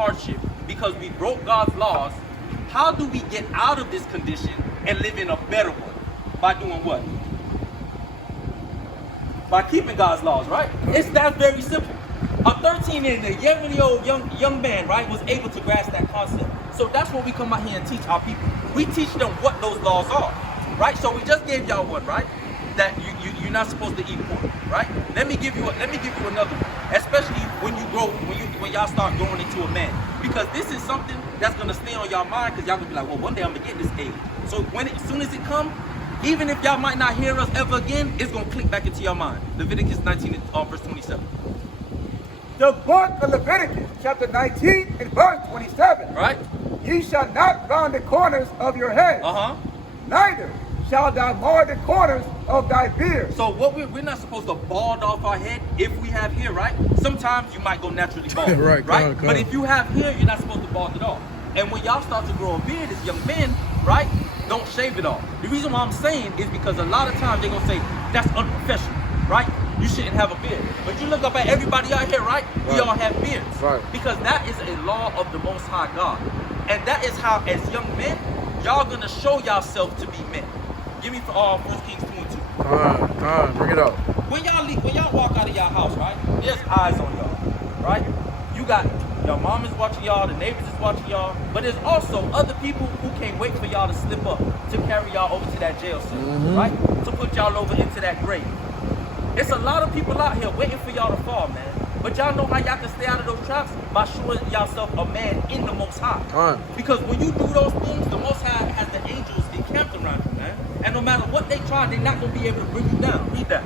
hardship because we broke God's laws, how do we get out of this condition and live in a better one? By doing what? By keeping God's laws, right? That's very simple. A 13 and a 11-year-old young man, right, was able to grasp that concept. So that's what we come out here and teach our people. We teach them what those laws are, right? So we just gave y'all one, right? That you're not supposed to eat pork, right? Let me give you another one. Especially when you grow, when y'all start growing into a man, because this is something that's gonna stay on y'all mind, because y'all gonna be like, well, one day I'm gonna get this age. So as soon as it comes, even if y'all might not hear us ever again, it's gonna click back into your mind. Leviticus 19 verse 27. The book of Leviticus, chapter 19 and verse 27. Right? Ye shall not round the corners of your head. Neither shall thou mar the corners of thy beard. So what we're not supposed to bald off our head if we have hair, right? Sometimes you might go naturally bald, right? But if you have hair, you're not supposed to bald it off. And when y'all start to grow a beard as young men, right, don't shave it off. The reason why I'm saying is because a lot of times they're gonna say that's unprofessional, right? You shouldn't have a beard. But you look up at everybody out here, right? We all have beards. Right. Because that is a law of the Most High God. And that is how, as young men, y'all gonna show yourself to be men. Give me 1 Kings 2 and 2. Bring it up. When y'all walk out of y'all house, right? There's eyes on y'all, right? You got your mom is watching y'all, the neighbors is watching y'all, but there's also other people who can't wait for y'all to slip up, to carry y'all over to that jail cell, right? To put y'all over into that grave. It's a lot of people out here waiting for y'all to fall, man. But y'all know how y'all can stay out of those traps? By showing yourself a man in the Most High. Because when you do those things, the Most High has the angels encamped around you, man. And no matter what they try, they're not going to be able to bring you down. Read that.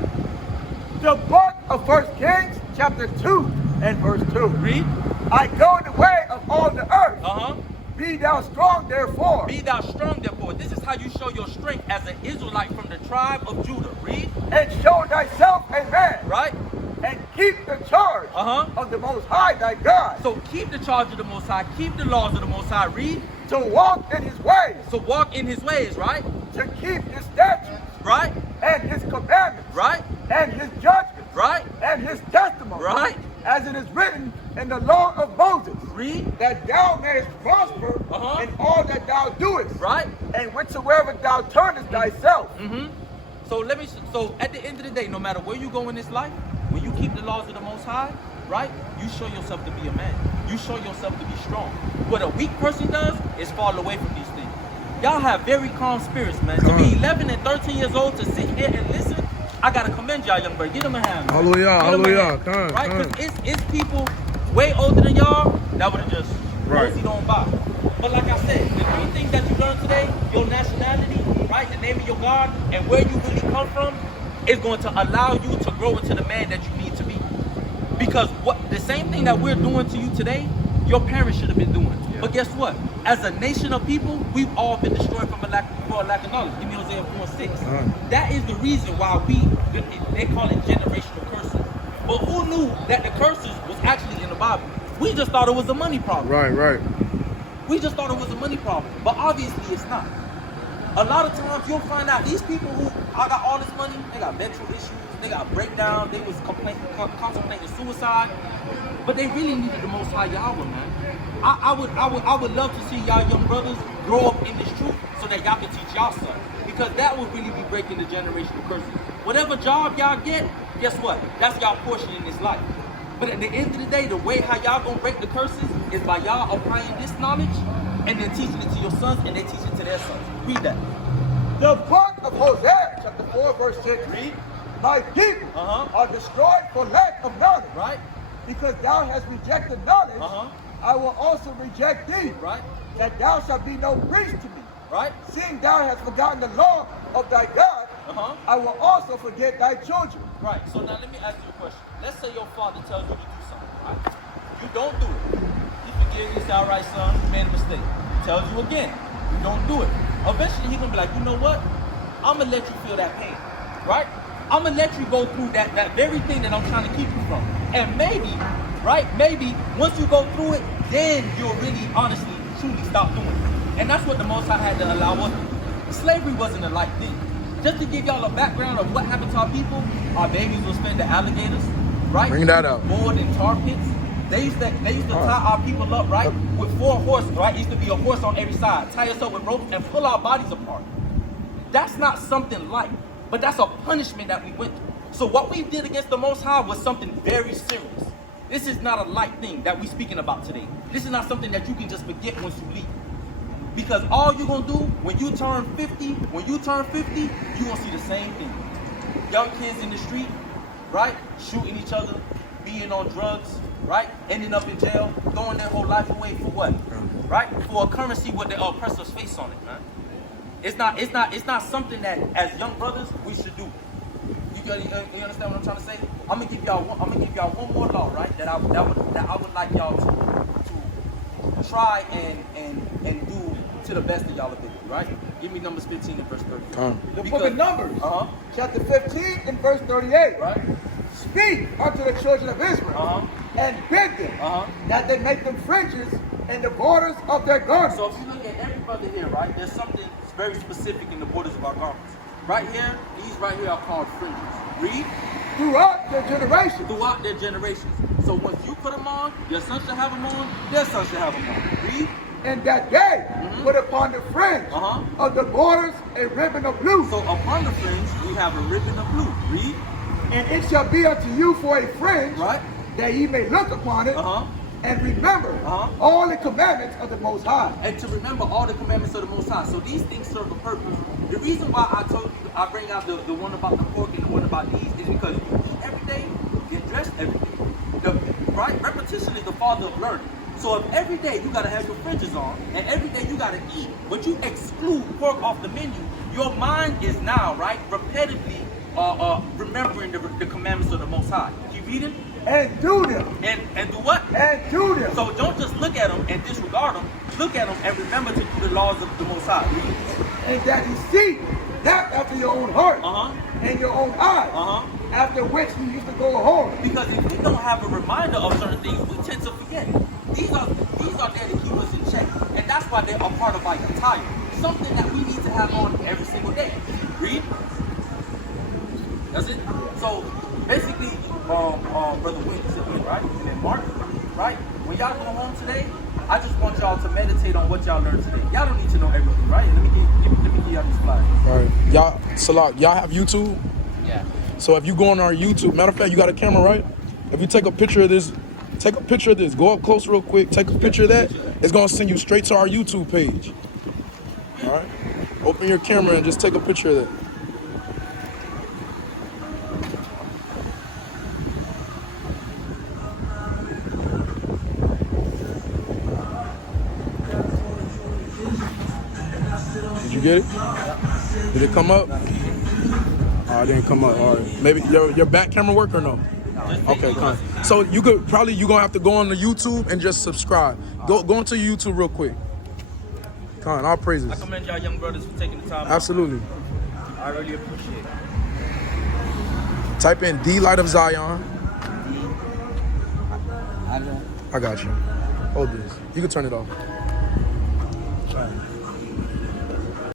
The book of 1 Kings, chapter 2 and verse 2. Read. I go in the way of all the earth. Be thou strong, therefore. Be thou strong, therefore. This is how you show your strength as an Israelite from the tribe of Judah. Read. And show thyself a man. Right. And keep the charge of the Most High thy God. So keep the charge of the Most High. Keep the laws of the Most High. Read. To walk in his ways. So walk in his ways, right? To keep his statutes. Right. And his commandments. Right. And his judgments. Right. And his testimonies. Right. As it is written in the law of Moses. Read. That thou mayest prosper in all that thou doest. Right. And whatsoever thou turnest thyself. So at the end of the day, no matter where you go in this life, when you keep the laws of the Most High, right, you show yourself to be a man. You show yourself to be strong. What a weak person does is fall away from these things. Y'all have very calm spirits, man. To be 11 and 13 years old, to sit here and listen, I gotta commend y'all, young brother. Give them a hand, man. Hallelujah. Right? Because it's people way older than y'all that would have just rosy on by. But like I said, the three things that you learned today, your nationality, right, the name of your God, and where you really come from, is going to allow you to grow into the man that you need to be. Because the same thing that we're doing to you today, your parents should have been doing. But guess what? As a nation of people, we've all been destroyed for a lack of knowledge. Give me Hosea 4:6. That is the reason why they call it generational curses. But who knew that the curses was actually in the Bible? We just thought it was a money problem. Right. We just thought it was a money problem. But obviously it's not. A lot of times you'll find out these people who got all this money, they got mental issues, they got breakdowns, they was contemplating suicide, but they really needed the Most High Yahweh, man. I would love to see y'all young brothers grow up in this truth so that y'all can teach y'all son, because that would really be breaking the generational curses. Whatever job y'all get, guess what? That's y'all portion in this life. But at the end of the day, the way how y'all gonna break the curses is by y'all applying this knowledge and then teaching it to your sons, and they teach it to their sons. Read that. The book of Hosea, chapter 4, verse 6. Read. My people are destroyed for lack of knowledge. Right. Because thou hast rejected knowledge, I will also reject thee. Right. That thou shalt be no priest to me. Right. Seeing thou hast forgotten the law of thy God, I will also forget thy children. Right. So now let me ask you a question. Let's say your father tells you to do something, right? You don't do it. He forgives you, say, all right, son, you made a mistake. He tells you again, you don't do it. Eventually, he's going to be like, you know what? I'm going to let you feel that pain, right? I'm going to let you go through that very thing that I'm trying to keep you from. And maybe, right, once you go through it, then you'll really, honestly, truly stop doing it. And that's what the Most High had to allow us. Slavery wasn't a light thing. Just to give y'all a background of what happened to our people, our babies were spent in alligators, right? Bring that out. Bored in tar pits. They used to tie our people up, right, with 4 horses, right? It used to be a horse on every side, tie us up with ropes and pull our bodies apart. That's not something light, but that's a punishment that we went through. So what we did against the Most High was something very serious. This is not a light thing that we're speaking about today. This is not something that you can just forget once you leave. Because all you're gonna do when you turn 50, you're gonna see the same thing. Young kids in the street, right? Shooting each other, being on drugs, right? Ending up in jail, throwing their whole life away for what? Right? For a currency with the oppressor's face on it, man. It's not something that as young brothers we should do. You understand what I'm trying to say? I'm gonna give y'all one more law, right? That I would like y'all to try and do to the best of y'all ability, right? Give me Numbers 15 and verse 30. The book of Numbers, chapter 15 and verse 38. Right? Speak unto the children of Israel and bid them that they make them fringes in the borders of their garments. So if you look at every brother here, right, there's something very specific in the borders of our garments. Right here, these right here are called fringes. Read. Throughout their generations. Throughout their generations. So once you put them on, your son should have them on, their son should have them on. Read. And that day put upon the fringe of the borders a ribbon of blue. So upon the fringe, we have a ribbon of blue. Read. And it shall be unto you for a fringe, right, that ye may look upon it, and remember all the commandments of the Most High. And to remember all the commandments of the Most High. So these things serve a purpose. The reason why I told you, I bring out the one about the pork and the one about these is because you eat every day, get dressed every day. Right? Repetition is the father of learning. So if every day you gotta have your fringes on, and every day you gotta eat, but you exclude pork off the menu, your mind is now, right, repetitively remembering the commandments of the Most High. Keep reading. And do them. And do what? And do them. So don't just look at them and disregard them. Look at them and remember to do the laws of the Most High. Read. And that ye see, not after your own heart and your own eyes, after which you used to go home. Because if we don't have a reminder of certain things, we tend to forget. These are there to keep us in check. And that's why they are part of our attire. Something that we need to have on every single day. Read. That's it. So basically, Brother Wayne, right? And then Mark, right? When y'all go home today, I just want y'all to meditate on what y'all learned today. Y'all don't need to know everything, right? Let me give y'all these slides. All right. Y'all, Salak, y'all have YouTube? Yeah. So if you go on our YouTube, matter of fact, you got a camera, right? If you take a picture of this, go up close real quick, take a picture of that, it's gonna send you straight to our YouTube page. All right? Open your camera and just take a picture of that. Did you get it? Did it come up? Oh, it didn't come up. All right. Maybe your back camera work or no? Okay, come. So you're gonna have to go on the YouTube and just subscribe. Go into YouTube real quick. Come on, all praises. I commend y'all young brothers for taking the time. Absolutely. I really appreciate it. Type in D Light of Zion. I got you. Hold this. You can turn it off.